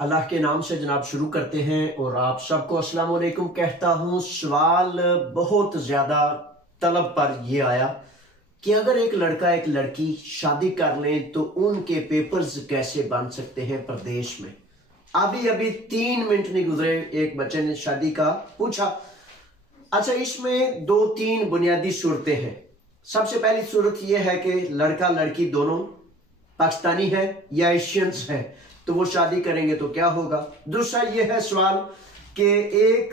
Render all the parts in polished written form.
अल्लाह के नाम से जनाब शुरू करते हैं और आप सबको अस्सलाम वालेकुम कहता हूँ। सवाल बहुत ज़्यादा तलब पर ये आया कि अगर एक लड़का एक लड़की शादी कर लें तो उनके पेपर्स कैसे बन सकते हैं प्रदेश में। अभी अभी 3 मिनट नहीं गुजरे, एक बच्चे ने शादी का पूछा। अच्छा, इसमें 2-3 बुनियादी सूरतें हैं। सबसे पहली सूरत यह है कि लड़का लड़की दोनों पाकिस्तानी है या एशियंस हैं, तो वो शादी करेंगे तो क्या होगा। दूसरा यह है सवाल कि एक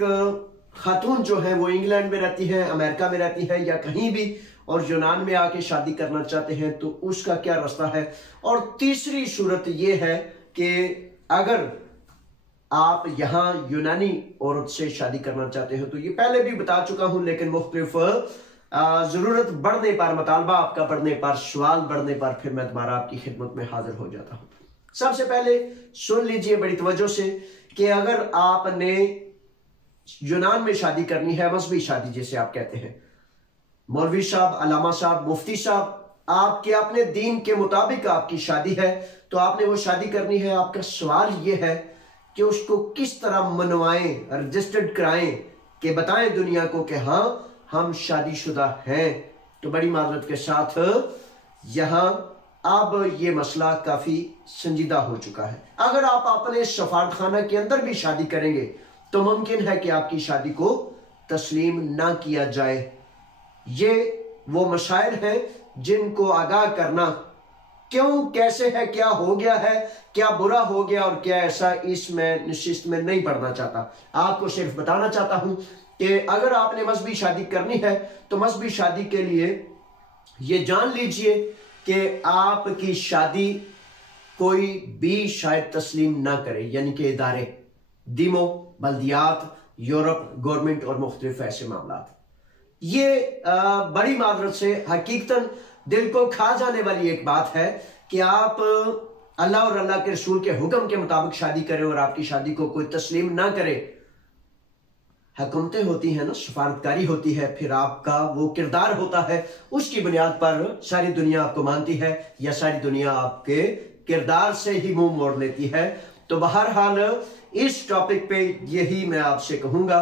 खातून जो है वो इंग्लैंड में रहती है, अमेरिका में रहती है या कहीं भी, और यूनान में आके शादी करना चाहते हैं तो उसका क्या रास्ता है। और तीसरी सूरत यह है कि अगर आप यहाँ यूनानी औरत से शादी करना चाहते हैं तो ये पहले भी बता चुका हूं, लेकिन मुख्तलिफ जरूरत बढ़ने पर, मुतालबा आपका बढ़ने पर, सवाल बढ़ने पर फिर मैं दोबारा आपकी खिदमत में हाजिर हो जाता हूं। सबसे पहले सुन लीजिए बड़ी तवज्जो से कि अगर आपने यूनान में शादी करनी है, मजहबी शादी जिसे आप कहते हैं, मौलवी साहब, अल्लामा साहब, मुफ्ती साहब, आपके अपने दीन के मुताबिक आपकी शादी है तो आपने वो शादी करनी है। आपका सवाल यह है कि उसको किस तरह मनवाएं, रजिस्टर्ड कराएं, कि बताएं दुनिया को कि हाँ हम शादीशुदा हैं। तो बड़ी माजरत के साथ यहां अब ये मसला काफी संजीदा हो चुका है। अगर आप अपने सफारतखाना के अंदर भी शादी करेंगे तो मुमकिन है कि आपकी शादी को तस्लीम ना किया जाए। ये वो मसाइल हैं जिनको आगाह करना, क्यों, कैसे है, क्या हो गया है, क्या बुरा हो गया और क्या ऐसा, इसमें निश्चित में नहीं पढ़ना चाहता। आपको सिर्फ बताना चाहता हूं कि अगर आपने मजहबी शादी करनी है तो मजहबी शादी के लिए ये जान लीजिए कि आपकी शादी कोई भी शायद तस्लीम ना करे, यानी कि इदारे, दीमो, बल्दियात, यूरोप, गवर्नमेंट और मुख्तलिफ ऐसे मामला। ये बड़ी माजरत से हकीकतन दिल को खा जाने वाली एक बात है कि आप अल्लाह और अल्लाह के रसूल के हुक्म के मुताबिक शादी करें और आपकी शादी को कोई तस्लीम ना करे। हुकूमतें होती है ना, सफारतकारी होती है, फिर आपका वो किरदार होता है, उसकी बुनियाद पर सारी दुनिया आपको मानती है या सारी दुनिया आपके किरदार से ही मुंह मोड़ लेती है। तो बहरहाल इस टॉपिक पे यही मैं आपसे कहूंगा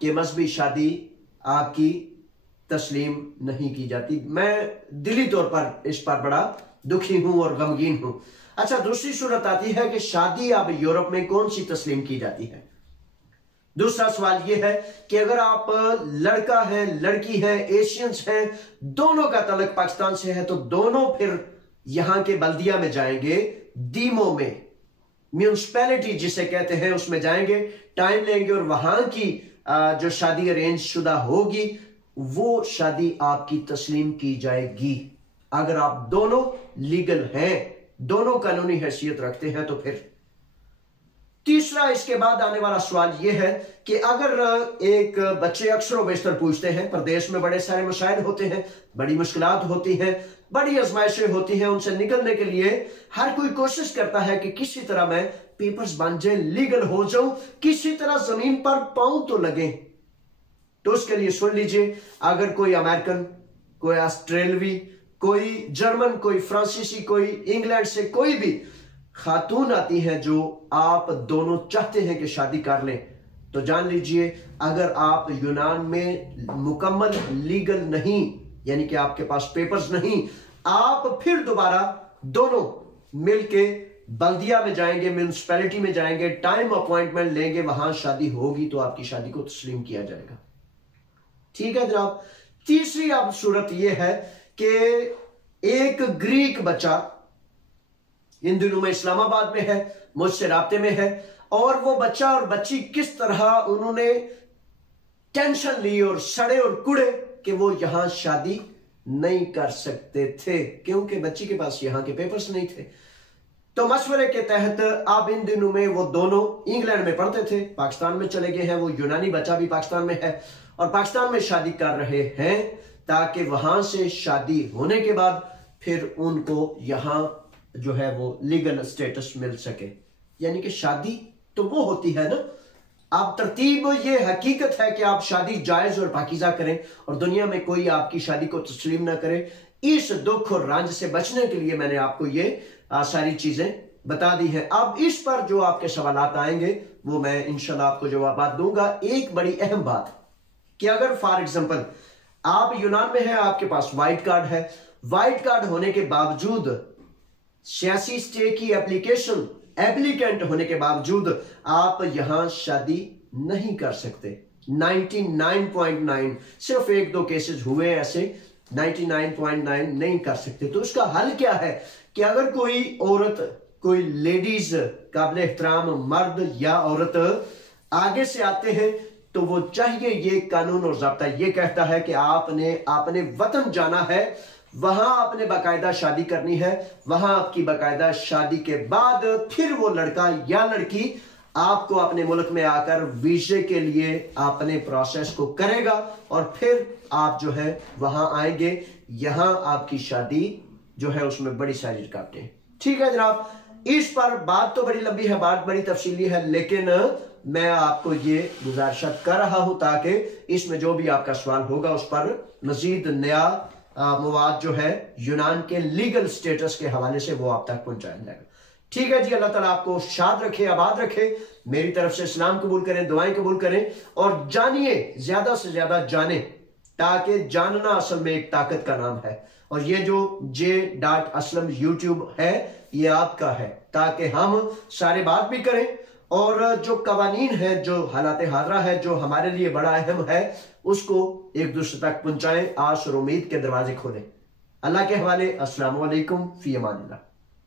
कि मजहबी शादी आपकी तस्लीम नहीं की जाती। मैं दिली तौर पर इस पर बड़ा दुखी हूं और गमगीन हूं। अच्छा, दूसरी सूरत आती है कि शादी अब यूरोप में कौन सी तस्लीम की जाती है। दूसरा सवाल यह है कि अगर आप लड़का है, लड़की है, एशियंस हैं, दोनों का तलक पाकिस्तान से है तो दोनों फिर यहां के बल्दिया में जाएंगे, दीमो में, म्यूनिसिपैलिटी जिसे कहते हैं, उसमें जाएंगे, टाइम लेंगे और वहां की जो शादी अरेंज शुदा होगी वो शादी आपकी तस्लीम की जाएगी। अगर आप दोनों लीगल हैं, दोनों कानूनी हैसियत रखते हैं तो फिर। तीसरा इसके बाद आने वाला सवाल यह है कि अगर एक बच्चे अक्सर बेशतर पूछते हैं, प्रदेश में बड़े सारे मसाइल होते हैं, बड़ी मुश्किलात होती हैं, बड़ी आजमाइशें होती हैं, उनसे निकलने के लिए हर कोई कोशिश करता है कि किसी तरह मैं पेपर्स बन जाए, लीगल हो जाऊं, किसी तरह जमीन पर पांव तो लगे। तो उसके लिए सुन लीजिए, अगर कोई अमेरिकन, कोई ऑस्ट्रेलवी, कोई जर्मन, कोई फ्रांसीसी, कोई इंग्लैंड से कोई भी खातून आती है जो आप दोनों चाहते हैं कि शादी कर लें, तो जान लीजिए अगर आप यूनान में मुकम्मल लीगल नहीं, यानी कि आपके पास पेपर्स नहीं, आप फिर दोबारा दोनों मिलके बल्दिया में जाएंगे, म्यूनिसिपैलिटी में जाएंगे, टाइम अपॉइंटमेंट लेंगे, वहां शादी होगी तो आपकी शादी को तस्लीम किया जाएगा। ठीक है जनाब। तीसरी अब सूरत यह है कि एक ग्रीक बच्चा इन दिनों में इस्लामाबाद में है, मुझसे राब्ते में है, और वो बच्चा और बच्ची किस तरह उन्होंने टेंशन ली और सड़े और कुड़े कि वो यहां शादी नहीं कर सकते थे क्योंकि बच्ची के पास यहां के पेपर्स नहीं थे। तो मशवरे के तहत अब इन दिनों में वो दोनों इंग्लैंड में पढ़ते थे, पाकिस्तान में चले गए हैं, वो यूनानी बच्चा भी पाकिस्तान में है और पाकिस्तान में शादी कर रहे हैं ताकि वहां से शादी होने के बाद फिर उनको यहां जो है वो लीगल स्टेटस मिल सके। यानी कि शादी तो वो होती है ना, आप तरतीब, ये हकीकत है कि आप शादी जायज और पाकीज़ा करें और दुनिया में कोई आपकी शादी को तस्लीम ना करे। इस दुख और रंज से बचने के लिए मैंने आपको ये सारी चीजें बता दी है। अब इस पर जो आपके सवालात आएंगे वो मैं इंशाल्लाह आपको जवाब दूंगा। एक बड़ी अहम बात कि अगर फॉर एग्जांपल आप यूनान में हैं, आपके पास व्हाइट कार्ड है, व्हाइट कार्ड होने के बावजूद 86 स्टे की एप्लीकेशन एप्लीकेंट होने के बावजूद आप यहां शादी नहीं कर सकते। 99.9 सिर्फ 1-2 केसेस हुए ऐसे, 99.9 नहीं कर सकते। तो उसका हल क्या है कि अगर कोई औरत, कोई लेडीज काबिल एहतराम मर्द या औरत आगे से आते हैं तो वो चाहिए, ये कानून और ज़ाब्ता ये कहता है कि आपने वतन जाना है, वहां आपने बाकायदा शादी करनी है, वहां आपकी बाकायदा शादी के बाद फिर वो लड़का या लड़की आपको अपने मुल्क में आकर वीजे के लिए अपने प्रोसेस को करेगा और फिर आप जो है वहां आएंगे। यहां आपकी शादी जो है उसमें बड़ी सारी रुकावटें। ठीक है जनाब, इस पर बात तो बड़ी लंबी है, बात बड़ी तफसीली है, लेकिन मैं आपको ये गुजारिश कर रहा हूं ताकि इसमें जो भी आपका सवाल होगा उस पर मजीद नया मवाद जो है यूनान के लीगल स्टेटस के हवाले से वो आप तक पहुंचाया जाएगा। ठीक है जी, अल्लाह ताला आपको शाद रखे, आबाद रखे। मेरी तरफ से सलाम कबूल करें, दुआएं कबूल करें और जानिए, ज्यादा से ज्यादा जाने, ताकि जानना असल में एक ताकत का नाम है। और ये जो J.Aslam यूट्यूब है ये आपका है, ताकि हम सारे बात भी करें और जो कवानीन है, जो हालात हाजरा है, जो हमारे लिए बड़ा अहम है, उसको एक दूसरे तक पहुंचाएं। आस और उम्मीद के दरवाजे खोलें। अल्लाह के हवाले। अस्सलाम वालेकुम, फी अमानिल्लाह।